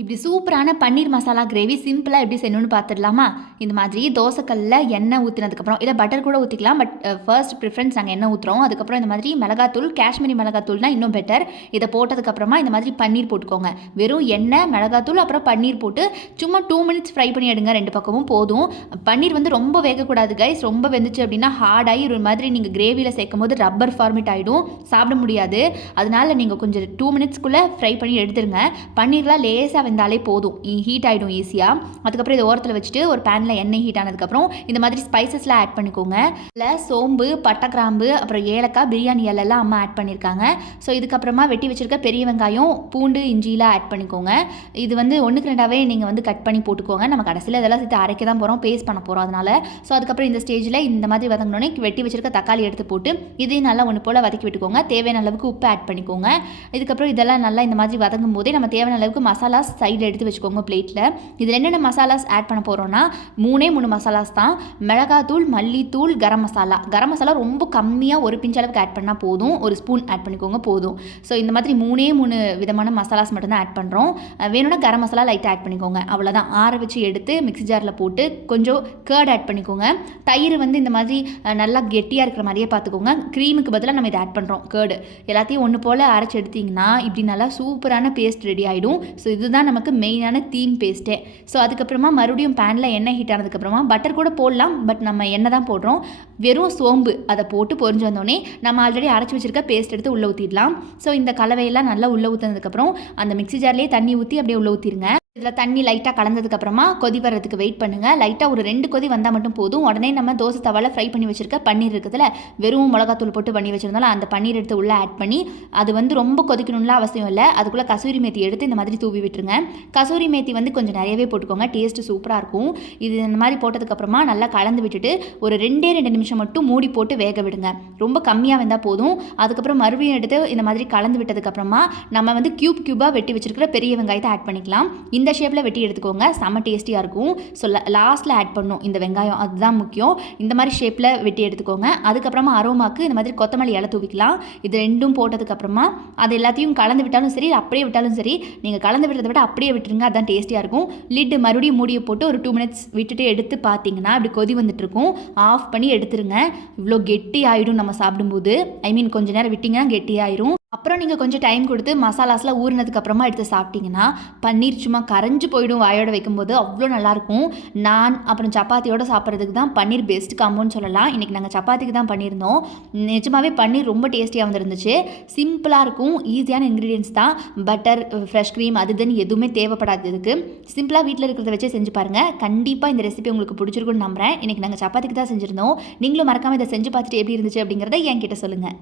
இப்படி சூப்பரான பன்னீர் மசாலா கிரேவி சிம்பிளாக எப்படி செய்யணும்னு பார்த்துடலாமா? இந்த மாதிரி தோசைக்கல்லில் எண்ணெய் ஊற்றினதுக்கப்புறம் இல்லை பட்டர் கூட ஊற்றிக்கலாம் பட் ஃபர்ஸ்ட் ப்ரிஃபரன்ஸ் நாங்கள் எண்ணெய் ஊற்றுறோம் அதுக்கப்புறம் இந்த மாதிரி மிளகாத்தூள் காஷ்மீரி மிளகாத்தூள்னா இன்னும் பெட்டர் இதை போட்டதுக்கப்புறமா இந்த மாதிரி பன்னீர் போட்டுக்கோங்க. வெறும் எண்ணெய் மிளகாத்தூள் அப்புறம் பன்னீர் போட்டு சும்மா டூ மினிட்ஸ் ஃப்ரை பண்ணி எடுங்க ரெண்டு பக்கமும் போதும். பன்னீர் வந்து ரொம்ப வேகக்கூடாது கைஸ் ரொம்ப வெந்துச்சு அப்படின்னா ஹார்டாகி ஒரு மாதிரி நீங்கள் கிரேவியில் சேர்க்கும் போது ரப்பர் ஃபார்மேட் ஆகிடும் சாப்பிட முடியாது. அதனால நீங்கள் கொஞ்சம் டூ மினிட்ஸ்க்குள்ளே ஃப்ரை பண்ணி எடுத்துருங்க. பன்னீர்லாம் லேசாக வெந்தாலே போதும். ஹீட் ஆகிடும் ஈஸியாக அதுக்கப்புறம் இதை ஓரத்தில் வச்சுட்டு ஒரு பேனில் எண்ணெய் ஹீட் ஆனதுக்கப்புறம் இந்த மாதிரி ஸ்பைசஸ்லாம் ஆட் பண்ணிக்கோங்க. இல்லை சோம்பு பட்டை கிராம்பு அப்புறம் ஏலக்காய் பிரியாணி இலெல்லாம் அம்மா ஆட் பண்ணியிருக்காங்க ஸோ இதுக்கப்புறமா வெட்டி வச்சிருக்க பெரிய வெங்காயம் பூண்டு இஞ்சிலாம் ஆட் பண்ணிக்கோங்க. இது வந்து ஒன்றுக்கு ரெண்டாவே நீங்கள் வந்து கட் பண்ணி போட்டுக்கோங்க. நம்ம கடைசியில் இதெல்லாம் சேர்த்து அரைக்க தான் போகிறோம் பேஸ்ட் பண்ண போகிறோம் அதனால. ஸோ அதுக்கப்புறம் இந்த ஸ்டேஜில் இந்த மாதிரி வதங்கினோடனே வெட்டி வச்சிருக்க தக்காளி எடுத்து போட்டு இதையும் நல்லா ஒன்று போல் வதக்கி விட்டுக்கோங்க. தேவையான அளவுக்கு உப்பு ஆட் பண்ணிக்கோங்க. இதுக்கப்புறம் இதெல்லாம் நல்லா இந்த மாதிரி வதங்கும் போதே நம்ம தேவையான அளவுக்கு மசாலாஸ் சைடில் எடுத்து வச்சுக்கோங்க பிளேட்டில் இதில் என்னென்ன மசாலாஸ் ஆட் பண்ண போகிறோன்னா மூணே மூணு மசாலாஸ் தான். மிளகாத்தூள் மல்லித்தூள் கரம் மசாலா. கரம் மசாலா ரொம்ப கம்மியாக ஒரு பிஞ்ச் அளவுக்கு ஆட் பண்ணால் போதும். ஒரு ஸ்பூன் ஆட் பண்ணிக்கோங்க போதும். ஸோ இந்த மாதிரி மூணே மூணு விதமான மசாலாஸ் மட்டும்தான் ஆட் பண்ணுறோம் வேணும்னா கரம் மசாலா லைட்டாக ஆட் பண்ணிக்கோங்க. அவ்வளோதான் ஆற வச்சு எடுத்து மிக்ஸி ஜாரில் போட்டு கொஞ்சம் கேர்ட் ஆட் பண்ணிக்கோங்க. தயிர் வந்து இந்த மாதிரி நல்லா கெட்டியாக இருக்கிற மாதிரியே பார்த்துக்கோங்க க்ரீமுக்கு பதிலாக நம்ம இதை ஆட் பண்ணுறோம் கேர்டு எல்லாத்தையும் ஒன்று போல் அரைச்சி எடுத்திங்கன்னா இப்படி நல்லா சூப்பரான பேஸ்ட் ரெடி ஆகிடும் ஸோ இதுதான் நமக்கு மெயினான தீம் பேஸ்ட்டே ஸோ அதுக்கப்புறமா மறுபடியும் பேனில் எண்ணெய் ஹீட் ஆனதுக்கப்புறமா பட்டர் கூட போடலாம் பட் நம்ம எண்ணெய் தான் போடுறோம். வெறும் சோம்பு அதை போட்டு பொறிஞ்சு வந்தோடனே நம்ம ஆல்ரெடி அரைச்சி வச்சிருக்க பேஸ்ட் எடுத்து உள்ளே ஊற்றிடலாம் ஸோ இந்த கலவையெல்லாம் நல்லா உள்ளே ஊற்றினதுக்கப்புறம் அந்த மிக்ஸி ஜார்லேயே தண்ணி ஊற்றி அப்படியே உள்ளே ஊற்றிருங்க இதில் தண்ணி லைட்டாக கலந்ததுக்கப்புறமா கொதி வர்றதுக்கு வெயிட் பண்ணுங்கள் லைட்டாக ஒரு ரெண்டு கொதி வந்தால் மட்டும் போதும். உடனே நம்ம தோசை தவால ஃப்ரை பண்ணி வச்சுருக்க பன்னீர் இருக்குதுல வெறும் மிளகாத்தூள் போட்டு பண்ணி வச்சுருந்தாலும் அந்த பன்னீர் எடுத்து உள்ளே ஆட் பண்ணி அது வந்து ரொம்ப கொதிக்கணும்லாம் அவசியம் இல்லை. அதுக்குள்ளே கசூரி மேத்தி எடுத்து இந்த மாதிரி தூவி விட்டுருங்க. கசூரி மேத்தி வந்து கொஞ்சம் நிறையவே போட்டுக்கோங்க. டேஸ்ட்டு சூப்பராக இருக்கும். இது இந்த மாதிரி போட்டதுக்கப்புறமா நல்லா கலந்து விட்டுட்டு ஒரு ரெண்டே ரெண்டு நிமிஷம் மட்டும் மூடி போட்டு வேக விடுங்க. ரொம்ப கம்மியாக வெந்தால் போதும். அதுக்கப்புறம் மறுபடியும் எடுத்து இந்த மாதிரி கலந்து விட்டதுக்கப்புறமா நம்ம வந்து க்யூப் க்யூபாக வெட்டி வச்சுருக்கிற பெரிய வெங்காயத்தை ஆட் பண்ணிக்கலாம். இந்த ஷேப்பில் வெட்டி எடுத்துக்கோங்க. செம்ம டேஸ்டியாக இருக்கும். ஸோ லாஸ்ட்டில் ஆட் பண்ணும் இந்த வெங்காயம். அதுதான் முக்கியம். இந்த மாதிரி ஷேப்பில் வெட்டி எடுத்துக்கோங்க. அதுக்கப்புறமா அரோமாக்கு இந்த மாதிரி கொத்தமல்லி இலை தூவிக்கலாம். இது ரெண்டும் போட்டதுக்கப்புறமா அது எல்லாத்தையும் கலந்து விட்டாலும் சரி அப்படியே விட்டாலும் சரி நீங்கள் கலந்து விடுறத விட அப்படியே விட்டுருங்க. அதுதான் டேஸ்டியாக இருக்கும். லிட்டு மறுபடியும் மூடியை போட்டு ஒரு டூ மினிட்ஸ் விட்டுட்டு எடுத்து பார்த்தீங்கன்னா அப்படி கொதி வந்துட்டுருக்கும். ஆஃப் பண்ணி எடுத்துருங்க. இவ்வளோ கெட்டி ஆகிடும் நம்ம சாப்பிடும்போது. ஐ மீன் கொஞ்ச நேரம் விட்டிங்கன்னா கெட்டி ஆயிரும் அப்புறம் நீங்கள் கொஞ்சம் டைம் கொடுத்து மசாலாஸ்லாம் ஊறினதுக்கு அப்புறமா எடுத்து சாப்பிட்டீங்கன்னா பன்னீர் சும்மா கரைஞ்சு போயிடும் வாயோட வைக்கும்போது அவ்வளோ நல்லாயிருக்கும். நான் அப்புறம் சப்பாத்தியோட சாப்பிட்றதுக்கு தான் பன்னீர் பெஸ்ட் காம்போன்னு சொல்லலாம். இன்றைக்கி நாங்கள் சப்பாத்திக்கு தான் பண்ணியிருந்தோம். நிஜமாவே பன்னீர் ரொம்ப டேஸ்டியாக வந்துருந்துச்சு. சிம்பிளாக இருக்கும் ஈஸியான இன்க்ரீடியன்ஸ் தான். பட்டர் ஃப்ரெஷ் க்ரீம் அது இதுன்னு எதுவுமே தேவைப்படாது இதுக்கு. சிம்பிளாக வீட்டில் இருக்கிறத வச்சே செஞ்சு பாருங்கள் கண்டிப்பாக இந்த ரெசிபி உங்களுக்கு பிடிச்சிருக்குன்னு நம்புகிறேன் இன்றைக்கி நாங்கள் சப்பாத்திக்கு தான் செஞ்சுருந்தோம். நீங்களும் மறக்காமல் இதை செஞ்சு பார்த்துட்டு எப்படி இருந்துச்சு அப்படிங்கிறத என்கிட்ட சொல்லுங்கள்